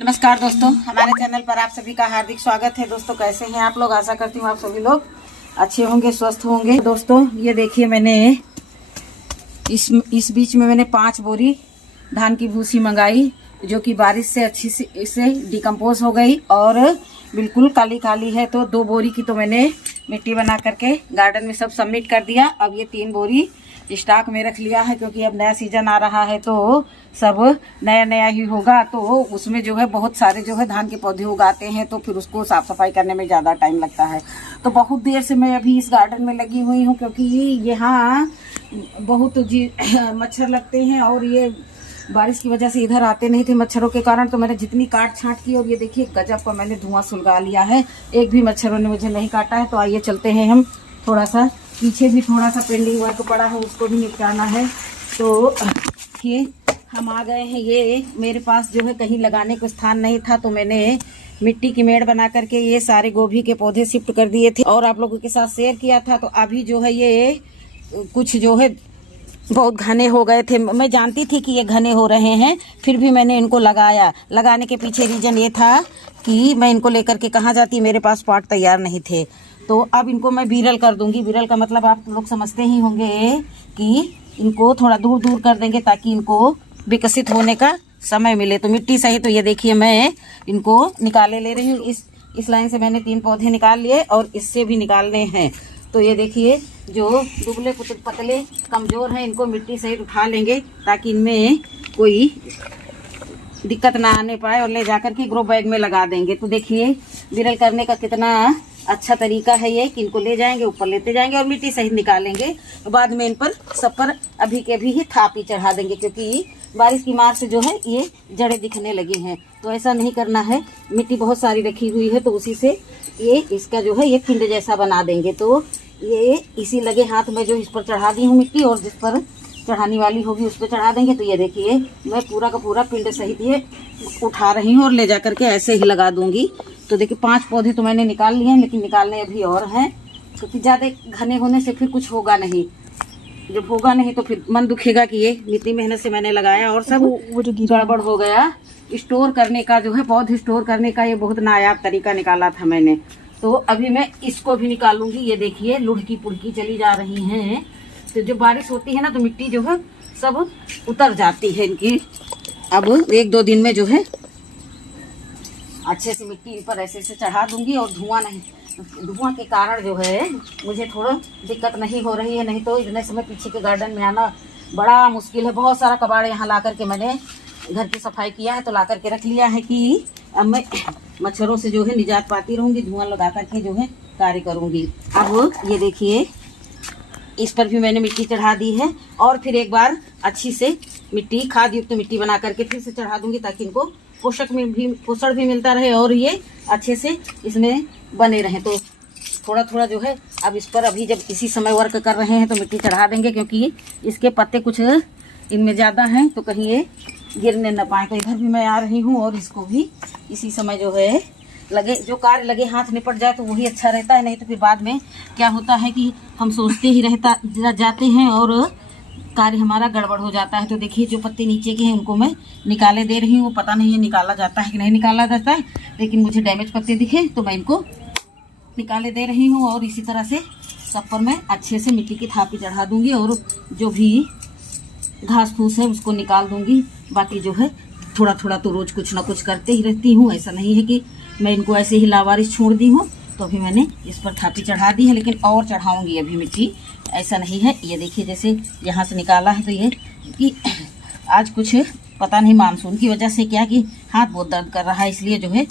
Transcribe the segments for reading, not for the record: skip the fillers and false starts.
नमस्कार दोस्तों, हमारे चैनल पर आप सभी का हार्दिक स्वागत है। दोस्तों कैसे हैं आप लोग? आशा करती हूँ आप सभी लोग अच्छे होंगे, स्वस्थ होंगे। दोस्तों ये देखिए, मैंने इस बीच में मैंने 5 बोरी धान की भूसी मंगाई, जो कि बारिश से अच्छी से इसे डिकम्पोज हो गई और बिल्कुल काली काली है। तो 2 बोरी की तो मैंने मिट्टी बना करके गार्डन में सब सबमिट कर दिया। अब ये 3 बोरी स्टॉक में रख लिया है, क्योंकि अब नया सीजन आ रहा है तो सब नया नया ही होगा। तो उसमें जो है बहुत सारे जो है धान के पौधे उगाते हैं, तो फिर उसको साफ सफाई करने में ज़्यादा टाइम लगता है। तो बहुत देर से मैं अभी इस गार्डन में लगी हुई हूँ, क्योंकि यहाँ बहुत मच्छर लगते हैं और ये बारिश की वजह से इधर आते नहीं थे मच्छरों के कारण। तो मैंने जितनी काट छांट की, और ये देखिए गजब का मैंने धुआं सुलगा लिया है। एक भी मच्छरों ने मुझे नहीं काटा है। तो आइए चलते हैं हम, थोड़ा सा पीछे भी थोड़ा सा पेंडिंग वर्क पड़ा है, उसको भी निपटाना है। तो ये हम आ गए हैं। ये मेरे पास जो है कहीं लगाने को स्थान नहीं था, तो मैंने मिट्टी की मेड़ बना करके ये सारे गोभी के पौधे शिफ्ट कर दिए थे और आप लोगों के साथ शेयर किया था। तो अभी जो है ये कुछ जो है बहुत घने हो गए थे। मैं जानती थी कि ये घने हो रहे हैं, फिर भी मैंने इनको लगाया। लगाने के पीछे रीजन ये था कि मैं इनको लेकर के कहाँ जाती, मेरे पास पॉट तैयार नहीं थे। तो अब इनको मैं बीरल कर दूंगी। बीरल का मतलब आप लोग समझते ही होंगे कि इनको थोड़ा दूर दूर कर देंगे, ताकि इनको विकसित होने का समय मिले। तो मिट्टी सही, तो ये देखिए मैं इनको निकाले ले रही हूँ। इस लाइन से मैंने 3 पौधे निकाल लिए और इससे भी निकालने हैं। तो ये देखिए, जो दुबले पतले कमजोर हैं, इनको मिट्टी सहित उठा लेंगे, ताकि इनमें कोई दिक्कत ना आने पाए, और ले जाकर के ग्रो बैग में लगा देंगे। तो देखिए विरल करने का कितना अच्छा तरीका है ये, कि इनको ले जाएंगे, ऊपर लेते जाएंगे और मिट्टी सहित निकालेंगे। बाद में इन पर सब पर अभी के अभी ही थापी चढ़ा देंगे, क्योंकि बारिश की मार से जो है ये जड़ें दिखने लगी हैं। तो ऐसा नहीं करना है। मिट्टी बहुत सारी रखी हुई है, तो उसी से ये इसका जो है ये पिंड जैसा बना देंगे। तो ये इसी लगे हाथ में जो इस पर चढ़ा दी हूँ मिट्टी, और जिस पर चढ़ाने वाली होगी उस पर चढ़ा देंगे। तो ये देखिए मैं पूरा का पूरा पिंड सहित ये उठा रही हूँ और ले जाकर के ऐसे ही लगा दूंगी। तो देखिए 5 पौधे तो मैंने निकाल लिए हैं, लेकिन निकालने अभी और हैं, क्योंकि ज़्यादा घने होने से फिर कुछ होगा नहीं। जब होगा नहीं तो फिर मन दुखेगा कि ये इतनी मेहनत से मैंने लगाया और सब वो जो गड़बड़ हो गया। स्टोर करने का जो है, पौधे स्टोर करने का ये बहुत नायाब तरीका निकाला था मैंने। तो अभी मैं इसको भी निकालूंगी। ये देखिए लुढ़की पुढ़की चली जा रही हैं। तो जब बारिश होती है ना, तो मिट्टी जो है सब उतर जाती है इनकी। अब 1-2 दिन में जो है अच्छे से मिट्टी इन पर ऐसे से चढ़ा दूंगी, और धुआं के कारण जो है मुझे थोड़ा दिक्कत नहीं हो रही है। नहीं तो इतने समय पीछे के गार्डन में आना बड़ा मुश्किल है। बहुत सारा कबाड़ यहाँ ला करके मैंने घर की सफाई किया है, तो ला करके रख लिया है कि अब मैं मच्छरों से जो है निजात पाती रहूंगी, धुआं लगा करके जो है कार्य करूंगी। अब ये देखिए इस पर भी मैंने मिट्टी चढ़ा दी है, और फिर एक बार अच्छी से मिट्टी, खाद युक्त मिट्टी बना करके फिर से चढ़ा दूंगी, ताकि इनको पोषण भी मिलता रहे और ये अच्छे से इसमें बने रहें। तो थोड़ा थोड़ा जो है अब इस पर अभी जब इसी समय वर्क कर रहे हैं तो मिट्टी चढ़ा देंगे, क्योंकि इसके पत्ते कुछ इनमें ज़्यादा हैं, तो कहीं ये गिरने न पाए। तो इधर भी मैं आ रही हूँ, और इसको भी इसी समय जो है लगे, जो कार्य लगे हाथ निपट जाए तो वही अच्छा रहता है। नहीं तो फिर बाद में क्या होता है कि हम सोचते ही जाते हैं और कार्य हमारा गड़बड़ हो जाता है। तो देखिए जो पत्ते नीचे के हैं उनको मैं निकाले दे रही हूँ। पता नहीं ये निकाला जाता है कि नहीं निकाला जाता है, लेकिन मुझे डैमेज पत्ते दिखे तो मैं इनको निकाले दे रही हूँ। और इसी तरह से सब पर मैं अच्छे से मिट्टी की थापी चढ़ा दूंगी, और जो भी घास फूस है उसको निकाल दूंगी। बाकी जो है थोड़ा थोड़ा तो रोज कुछ ना कुछ करते ही रहती हूँ। ऐसा नहीं है कि मैं इनको ऐसे ही लावारिश छोड़ दी हूँ। तो अभी मैंने इस पर थापी चढ़ा दी है, लेकिन और चढ़ाऊंगी अभी मिट्टी। ऐसा नहीं है। ये देखिए जैसे यहाँ से निकाला है, तो ये कि आज कुछ पता नहीं मानसून की वजह से क्या कि हाथ बहुत दर्द कर रहा है, इसलिए जो है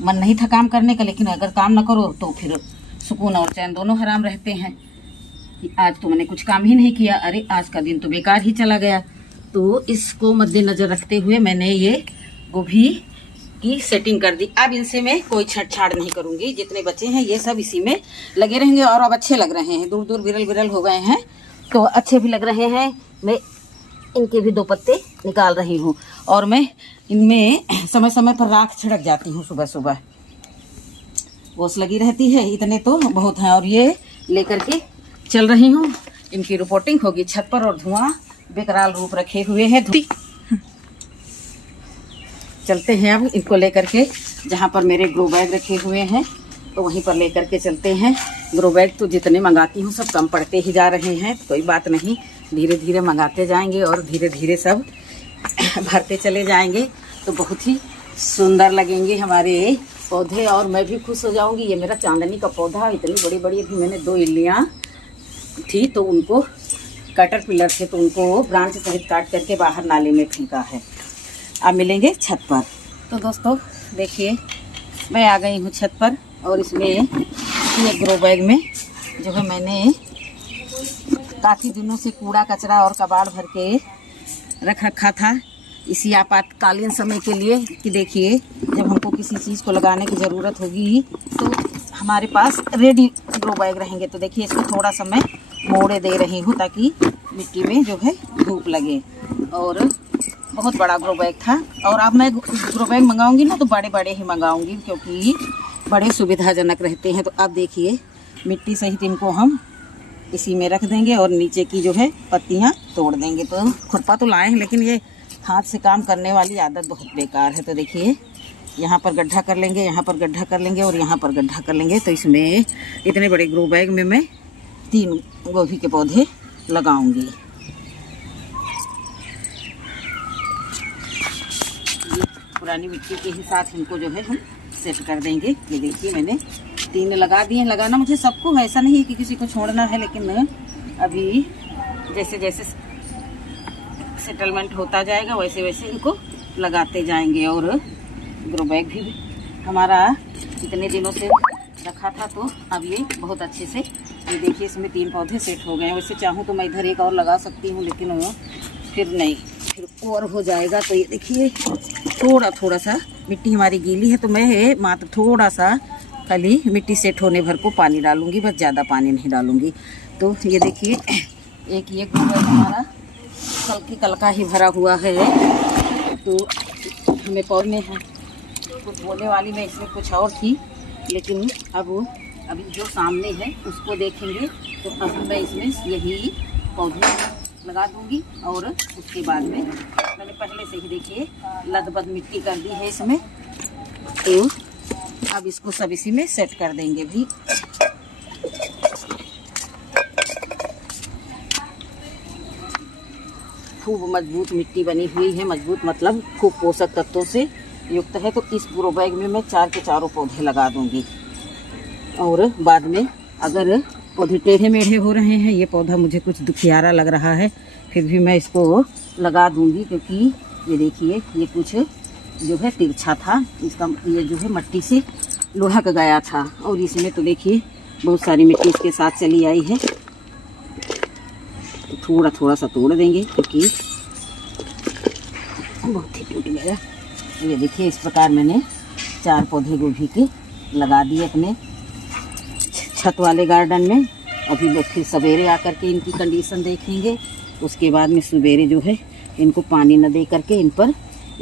मन नहीं था काम करने का। लेकिन अगर काम न करो तो फिर सुकून और चैन दोनों हराम रहते हैं। आज तो मैंने कुछ काम ही नहीं किया, अरे आज का दिन तो बेकार ही चला गया। तो इसको मद्देनजर रखते हुए मैंने ये गोभी की सेटिंग कर दी। अब इनसे मैं कोई छेड़छाड़ नहीं करूंगी। जितने बच्चे हैं ये सब इसी में लगे रहेंगे, और अब अच्छे लग रहे हैं, दूर दूर विरल विरल हो गए हैं, तो अच्छे भी लग रहे हैं। मैं इनके भी 2 पत्ते निकाल रही हूँ, और मैं इनमें समय समय पर राख छिड़क जाती हूँ। सुबह सुबह ओस लगी रहती है, इतने तो बहुत हैं। और ये लेकर के चल रही हूँ। इनकी रिपोर्टिंग होगी छत पर, और धुआं बेकराल रूप रखे हुए है। चलते हैं अब इनको लेकर के जहाँ पर मेरे ग्रो बैग रखे हुए हैं, तो वहीं पर लेकर के चलते हैं। ग्रो बैग तो जितने मंगाती हूँ सब कम पड़ते ही जा रहे हैं, कोई बात नहीं, धीरे धीरे मंगाते जाएंगे और धीरे धीरे सब भरते चले जाएंगे, तो बहुत ही सुंदर लगेंगे हमारे पौधे और मैं भी खुश हो जाऊंगी। ये मेरा चांदनी का पौधा इतनी बड़ी बड़ी, अभी मैंने 2 इल्लियाँ थी तो उनको कटर पिलर से तो उनको ब्रांच सहित काट करके बाहर नाले में फेंका है। अब मिलेंगे छत पर। तो दोस्तों देखिए मैं आ गई हूँ छत पर और इसमें ये ग्रो बैग में जो है मैंने काफ़ी दिनों से कूड़ा कचरा और कबाड़ भर के रख रखा था इसी आपातकालीन समय के लिए कि देखिए जब हमको किसी चीज़ को लगाने की ज़रूरत होगी तो हमारे पास रेडी ग्रो बैग रहेंगे। तो देखिए इसको थोड़ा सा मैं मोड़े दे रही हूँ ताकि मिट्टी में जो है धूप लगे। और बहुत बड़ा ग्रो बैग था और अब मैं ग्रो बैग मंगाऊंगी ना तो बड़े बड़े ही मंगाऊंगी क्योंकि बड़े सुविधाजनक रहते हैं। तो अब देखिए मिट्टी सहित इनको हम इसी में रख देंगे और नीचे की जो है पत्तियाँ तोड़ देंगे। तो खुरपा तो लाए हैं लेकिन ये हाथ से काम करने वाली आदत बहुत बेकार है। तो देखिए यहाँ पर गड्ढा कर लेंगे, यहाँ पर गड्ढा कर लेंगे और यहाँ पर गड्ढा कर लेंगे। तो इसमें इतने बड़े ग्रो बैग में मैं 3 गोभी के पौधे लगाऊंगी। पुरानी मिट्टी के ही साथ इनको जो है हम सेट कर देंगे। ये देखिए मैंने 3 लगा दिए। लगाना मुझे सबको ऐसा नहीं कि किसी को छोड़ना है, लेकिन अभी जैसे जैसे सेटलमेंट होता जाएगा वैसे वैसे इनको लगाते जाएंगे। और ग्रो बैग भी हमारा इतने दिनों से रखा था तो अब ये बहुत अच्छे से, ये देखिए इसमें 3 पौधे सेट हो गए हैं। वैसे चाहूँ तो मैं इधर एक और लगा सकती हूँ लेकिन फिर नहीं, फिर और हो जाएगा। तो ये देखिए थोड़ा थोड़ा सा मिट्टी हमारी गीली है तो मैं मात्र थोड़ा सा खाली मिट्टी सेट होने भर को पानी डालूंगी, बस ज़्यादा पानी नहीं डालूंगी। तो ये देखिए एक ये ग्रो बैग हमारा कल का ही भरा हुआ है। तो हमें पौधे हैं कुछ बोलने वाली मैं इसमें कुछ और थी, लेकिन अब अभी जो सामने है उसको देखेंगे तो अभी मैं इसमें यही पौधे लगा दूंगी। और उसके बाद में मैंने पहले से ही देखिए लदबद मिट्टी कर दी है इसमें, तो अब इसको सब इसी में सेट कर देंगे भी। खूब मजबूत मिट्टी बनी हुई है, मजबूत मतलब खूब पोषक तत्वों से युक्त है। तो इस ग्रो बैग में मैं 4 के चारों पौधे लगा दूंगी। और बाद में अगर पौधे टेढ़े मेढ़े हो रहे हैं, ये पौधा मुझे कुछ दुखियारा लग रहा है, फिर भी मैं इसको लगा दूंगी क्योंकि ये देखिए ये कुछ जो है तिरछा था, इसका ये जो है मट्टी से लुढ़क गया था। और इसमें तो देखिए बहुत सारी मिट्टी इसके साथ चली आई है। थोड़ा थोड़ा सा तोड़ देंगे क्योंकि बहुत ही टूट गया। ये देखिए इस प्रकार मैंने 4 पौधे गोभी के लगा दिए अपने छत वाले गार्डन में। अभी लोग फिर सवेरे आकर के इनकी कंडीशन देखेंगे, उसके बाद में सवेरे जो है इनको पानी न दे करके इन पर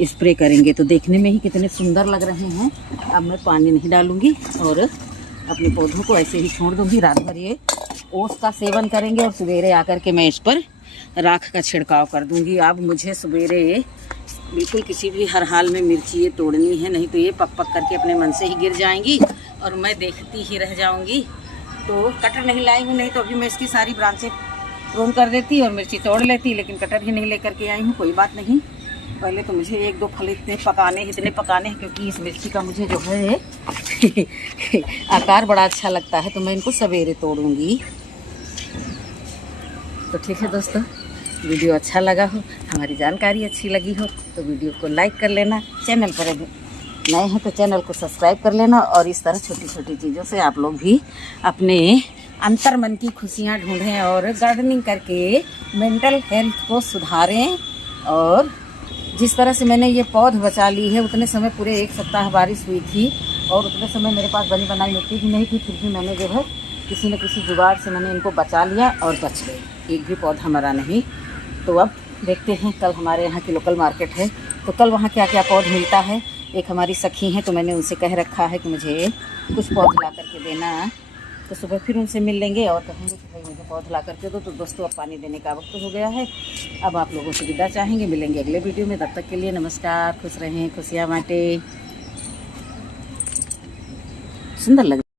स्प्रे करेंगे। तो देखने में ही कितने सुंदर लग रहे हैं। अब मैं पानी नहीं डालूंगी और अपने पौधों को ऐसे ही छोड़ दूंगी। रात भर ये ओस का सेवन करेंगे और सवेरे आकर के मैं इस पर राख का छिड़काव कर दूंगी। अब मुझे सवेरे बिल्कुल किसी भी हर हाल में मिर्ची ये तोड़नी है, नहीं तो ये पक पक करके अपने मन से ही गिर जाएंगी और मैं देखती ही रह जाऊंगी। तो कटर नहीं लाई हूँ, नहीं तो अभी मैं इसकी सारी ब्रांचें प्रून कर देती और मिर्ची तोड़ लेती, लेकिन कटर ही नहीं लेकर के आई हूँ। कोई बात नहीं, पहले तो मुझे 1-2 फल इतने पकाने हैं क्योंकि इस मिर्ची का मुझे जो है आकार बड़ा अच्छा लगता है, तो मैं इनको सवेरे तोड़ूंगी। तो ठीक है दोस्तों, वीडियो अच्छा लगा हो, हमारी जानकारी अच्छी लगी हो तो वीडियो को लाइक कर लेना। चैनल पर नए हैं तो चैनल को सब्सक्राइब कर लेना। और इस तरह छोटी छोटी चीज़ों से आप लोग भी अपने अंतर मन की खुशियाँ ढूंढें और गार्डनिंग करके मेंटल हेल्थ को सुधारें। और जिस तरह से मैंने ये पौध बचा ली है, उतने समय पूरे 1 सप्ताह बारिश हुई थी और उतने समय मेरे पास बनी बनाई मिट्टी भी नहीं थी, फिर भी मैंने जो है किसी न किसी जुगाड़ से मैंने इनको बचा लिया और बच गए, एक भी पौधा मरा नहीं। तो अब देखते हैं, कल हमारे यहाँ की लोकल मार्केट है तो कल वहाँ क्या क्या पौध मिलता है। एक हमारी सखी हैं तो मैंने उनसे कह रखा है कि मुझे कुछ पौध ला करके देना, तो सुबह फिर उनसे मिल लेंगे और कहेंगे कि भाई मुझे पौधा ला करके दो। तो दोस्तों अब पानी देने का वक्त हो गया है। अब आप लोगों से विदा चाहेंगे, मिलेंगे अगले वीडियो में। तब तक के लिए नमस्कार, खुश रहें, खुशियाँ बांटे। सुंदर लग